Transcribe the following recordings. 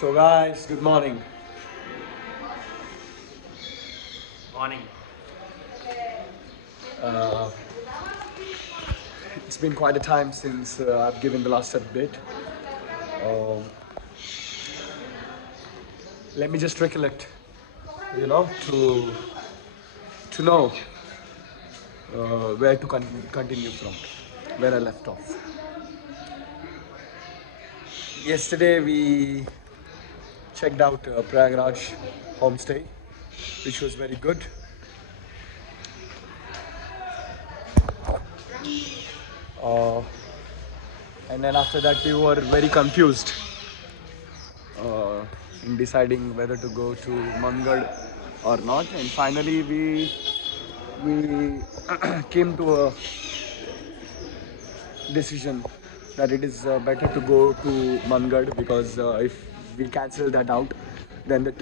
So guys, good morning. Morning. Uh, it's been quite a time since I've given the last update. Um, Let me just recollect, you know, to know where to continue from, where I left off. Yesterday we checked out Prayagraj homestay, which was very good. Uh, and then after that we were very confused uh, in deciding whether to go to Mangad or not. And finally we came to a decision that it is better to go to Mangad because if we cancel that out, then the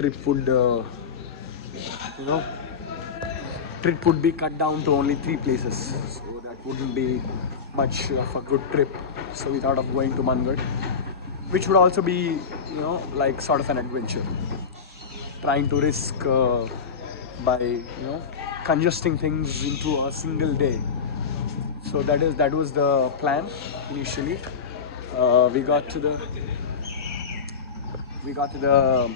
you know, trip would be cut down to only three places. So that wouldn't be much of a good trip. So we thought of going to Mangad, which would also be, like sort of an adventure. Trying to risk by, congesting things into a single day. So that was the plan initially. Uh, we got to the we got to the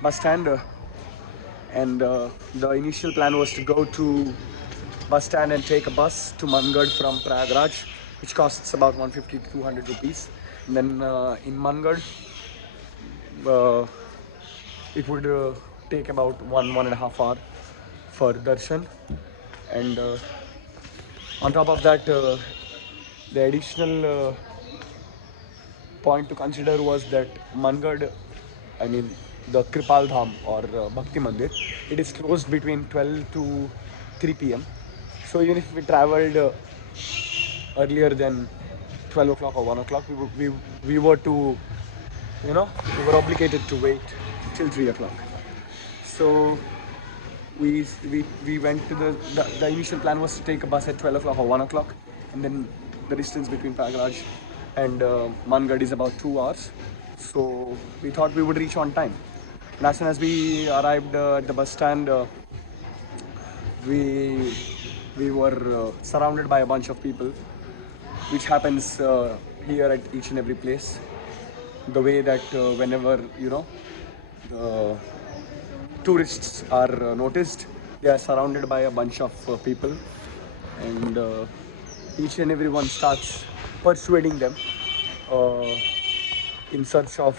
bus stand, and the initial plan was to go to bus stand and take a bus to Mangad from Prayagraj, which costs about 150 to 200 rupees. And then in Mangad, uh, it would take about 1.5 hour for darshan, and on top of that, the additional point to consider was that Mangad, I mean the Kripal Dham or Bhakti Mandir, it is closed between 12 to 3 p.m. So even if we traveled earlier than 12 o'clock or 1 o'clock, we were to, we were obligated to wait till 3 o'clock. So we went to the initial plan was to take a bus at 12 o'clock or 1 o'clock, and then the distance between Prayagraj and Mangad is about 2 hours. So we thought we would reach on time. And as soon as we arrived at the bus stand, we we were surrounded by a bunch of people, which happens here at each and every place. The way that whenever the tourists are noticed, they are surrounded by a bunch of people, and each and everyone starts persuading them uh, in search of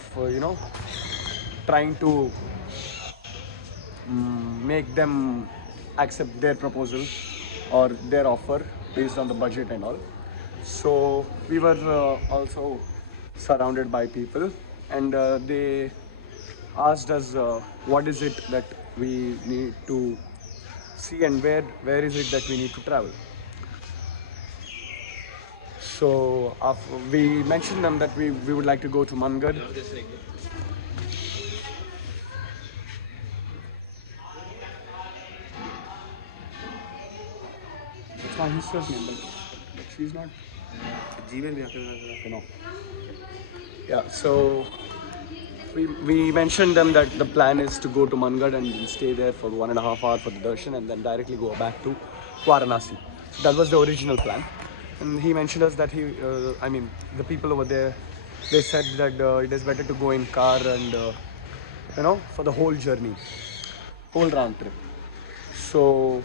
trying to make them accept their proposal or their offer based on the budget and all. So we were also surrounded by people, and they asked us what is it that we need to see and where is it that we need to travel. So we mentioned them that we would like to go to Mangad. It's my sister's name, but she's not. Gmail भी आपके पास No. Yeah. So we mentioned them that the plan is to go to Mangad and stay there for 1.5 hours for the darshan and then directly go back to Varanasi. So that was the original plan. And he mentioned us that I mean, the people over there, they said that it is better to go in car and, for the whole journey, whole round trip. So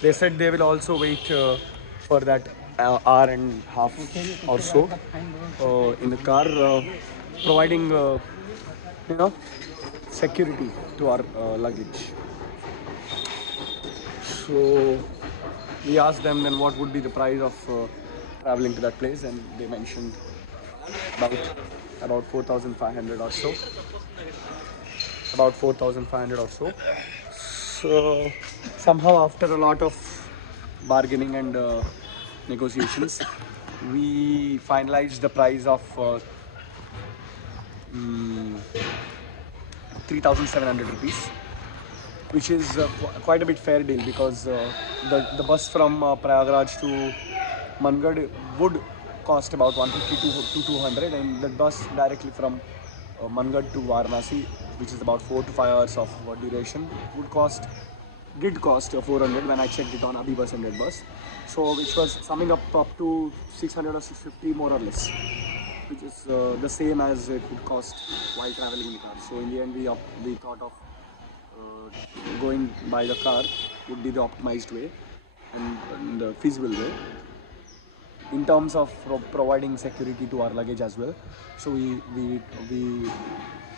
they said they will also wait for that hour and half or so in the car, providing you know security to our luggage. So we asked them then what would be the price of traveling to that place, and they mentioned about about 4,500 or so, about 4,500 or so. So somehow after a lot of bargaining and negotiations, we finalized the price of 3,700 rupees, which is quite a bit fair deal because the bus from Prayagraj to Mangad would cost about 150 to 200, and the bus directly from Mangad to Varanasi, which is about 4 to 5 hours of duration, did cost 400 when I checked it on Abhi Bus and Red Bus. So which was summing up to 600 or 650 more or less, which is the same as it would cost while traveling in the car. So in the end, we thought of going by the car would be the optimized way and the feasible way in terms of providing security to our luggage as well. So we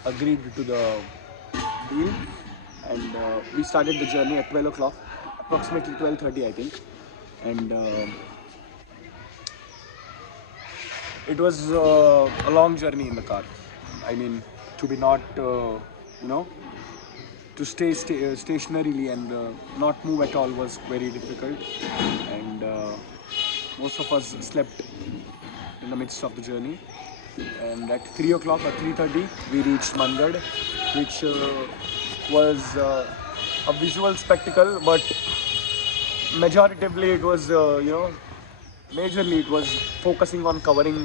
agreed to the deal and we started the journey at 12 o'clock, approximately 12:30 I think, and it was a long journey in the car. I mean, to be not, you know, to stay stationarily and not move at all was very difficult. And most of us slept in the midst of the journey. And at 3 o'clock or 3:30, we reached Mangad, which was a visual spectacle, but majoritively it was, majorly it was focusing on covering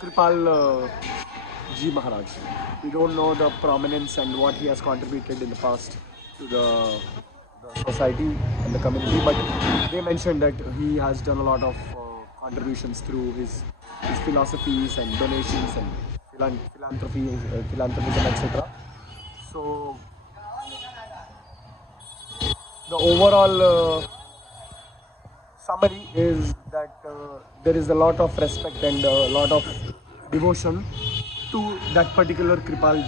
Kripal Ji Maharaj. We don't know the prominence and what he has contributed in the past to the society and the community, but they mentioned that he has done a lot of contributions through his philosophies and donations and philanthropism, etc. So the overall summary is that there is a lot of respect and a lot of devotion to that particular Kripal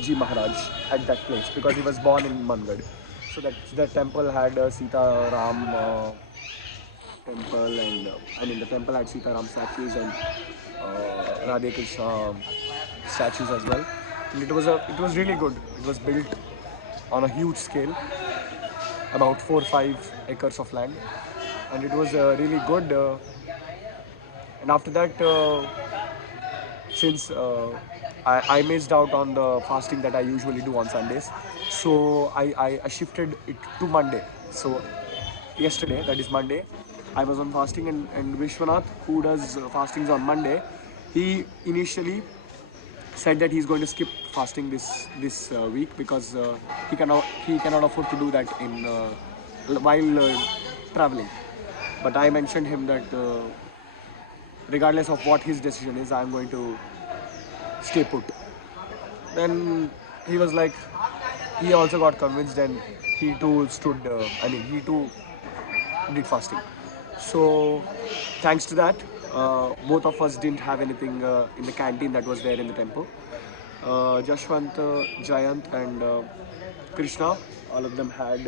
Ji Maharaj at that place because he was born in Mangad. So that temple had Sita Ram temple and I mean the temple had Sita Ram statues and Radhe Krishna statues as well. And it was really good. It was built on a huge scale, about 4 or 5 acres of land, and it was really good. And after that, since I missed out on the fasting that I usually do on Sundays, so I shifted it to Monday. So yesterday, that is Monday, I was on fasting, and Vishwanath, who does fastings on Monday, he initially said that he's going to skip fasting this week because he cannot afford to do that in while traveling. But I mentioned him that regardless of what his decision is, I'm going to stay put. Then he was like, he also got convinced and he too stood. He too did fasting. So thanks to that, both of us didn't have anything in the canteen that was there in the temple. Jashwant, Jayant, and Krishna, all of them had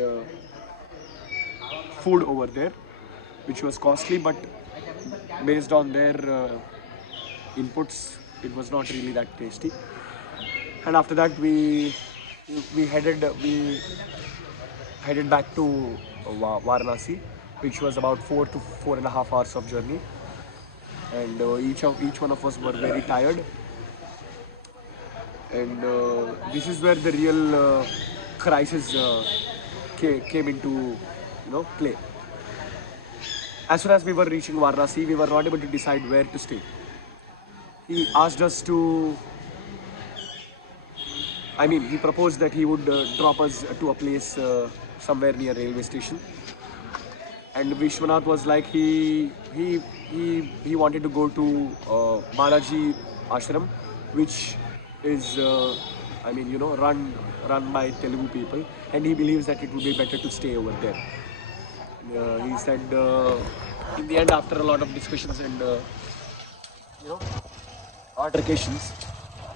food over there, which was costly, but based on their inputs, it was not really that tasty. And after that, we headed back to Varanasi, which was about 4 to 4.5 hours of journey, and each one of us were very tired. And this is where the real crisis came into play. As soon as we were reaching Varanasi, we were not able to decide where to stay. He asked us to, he proposed that he would drop us to a place somewhere near railway station. And Vishwanath was like he wanted to go to Balaji ashram, which is run by Telugu people, and he believes that it would be better to stay over there. He said in the end, after a lot of discussions and you know altercations,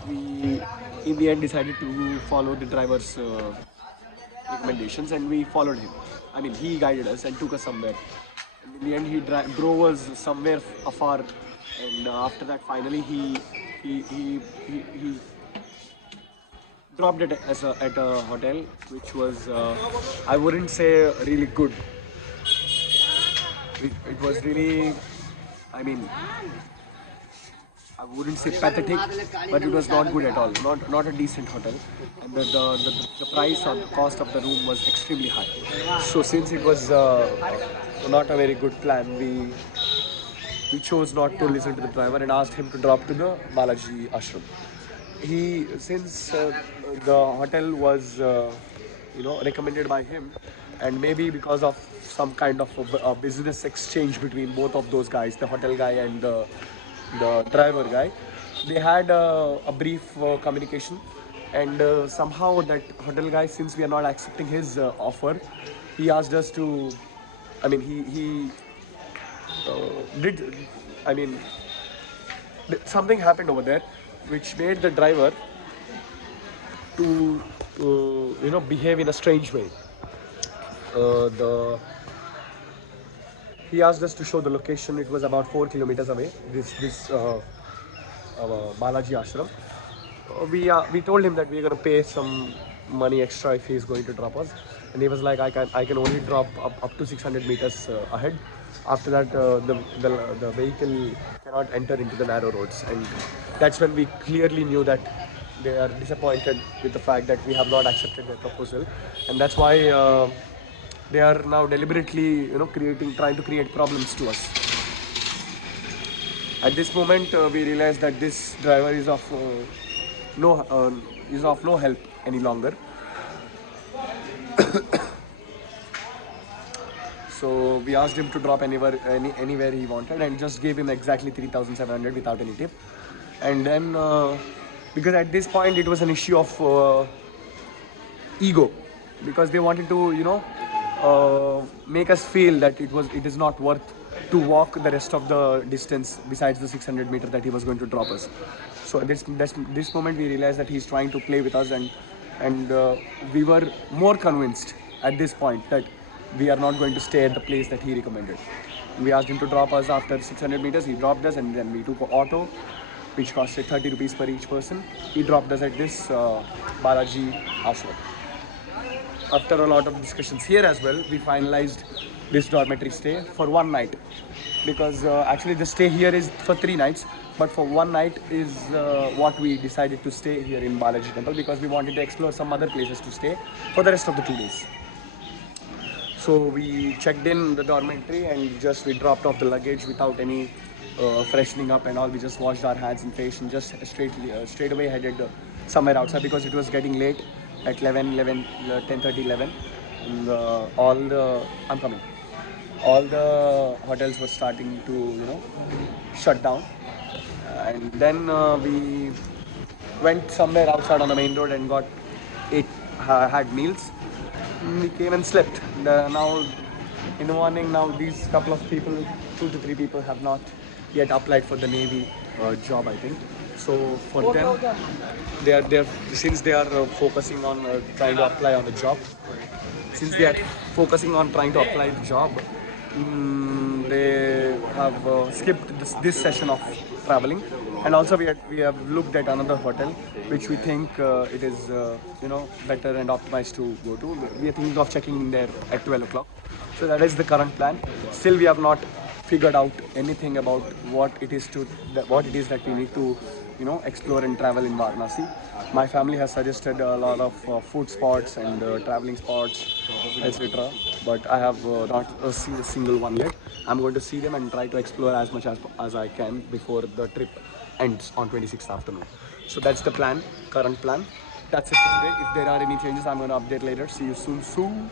we in the end decided to follow the driver's recommendations, and we followed him. He guided us and took us somewhere. And in the end, he drove us somewhere afar, and after that, finally, he dropped it at a hotel, which was I wouldn't say really good. It was really, I mean, I wouldn't say pathetic, but it was not good at all. Not a decent hotel, and the price or the cost of the room was extremely high. So since it was not a very good plan, we chose not to listen to the driver and asked him to drop to the Balaji ashram. he since the hotel was recommended by him, and maybe because of some kind of a business exchange between both of those guys, the hotel guy and the driver guy, they had a brief communication, and somehow that hotel guy, since we are not accepting his offer, he asked us to, I mean, he did, I mean, something happened over there which made the driver to behave in a strange way. The He asked us to show the location. It was about 4 kilometers away. This Balaji ashram. We told him that we're gonna pay some money extra if he's going to drop us, and he was like, I can only drop up to 600 meters ahead. After that, the vehicle cannot enter into the narrow roads, and that's when we clearly knew that they are disappointed with the fact that we have not accepted their proposal, and that's why they are now deliberately, trying to create problems to us. At this moment, we realize that this driver no is of no help any longer. So we asked him to drop anywhere he wanted, and just gave him exactly 3,700 without any tip. And then, because at this point it was an issue of ego, because they wanted to, make us feel that it is not worth to walk the rest of the distance besides the 600 meter that he was going to drop us. So this moment we realized that he's trying to play with us, and we were more convinced at this point that we are not going to stay at the place that he recommended. We asked him to drop us after 600 meters. He dropped us, and then we took an auto, which costed 30 rupees per each person. He dropped us at this Balaji ashram. After a lot of discussions here as well, we finalized this dormitory stay for one night, because actually the stay here is for 3 nights, but for one night is what we decided to stay here in Balaji temple, because we wanted to explore some other places to stay for the rest of the 2 days. So we checked in the dormitory, and just we dropped off the luggage without any freshening up and all. We just washed our hands and face, and just straight away headed somewhere outside, because it was getting late at 10:30, 11. And I'm coming. All the hotels were starting to, shut down. And then we went somewhere outside on the main road and had meals. We came and slept. Now, in the morning, now these couple of people, 2 to 3 people, have not yet applied for the Navy job, I think. So for them, they are since they are focusing on trying to apply on the job. Since they are focusing on trying to apply the job, they have skipped this session of traveling. And also we have looked at another hotel which we think it is better and optimized to go to. We are thinking of checking in there at 12 o'clock. So that is the current plan. Still we have not figured out anything about what it is that we need to explore and travel in Varanasi. My family has suggested a lot of food spots and traveling spots, etc. But I have not seen a single one yet. I'm going to see them and try to explore as much as I can before the trip ends on 26th afternoon. So that's the plan, current plan. That's it for today. If there are any changes, I'm going to update later. See you soon.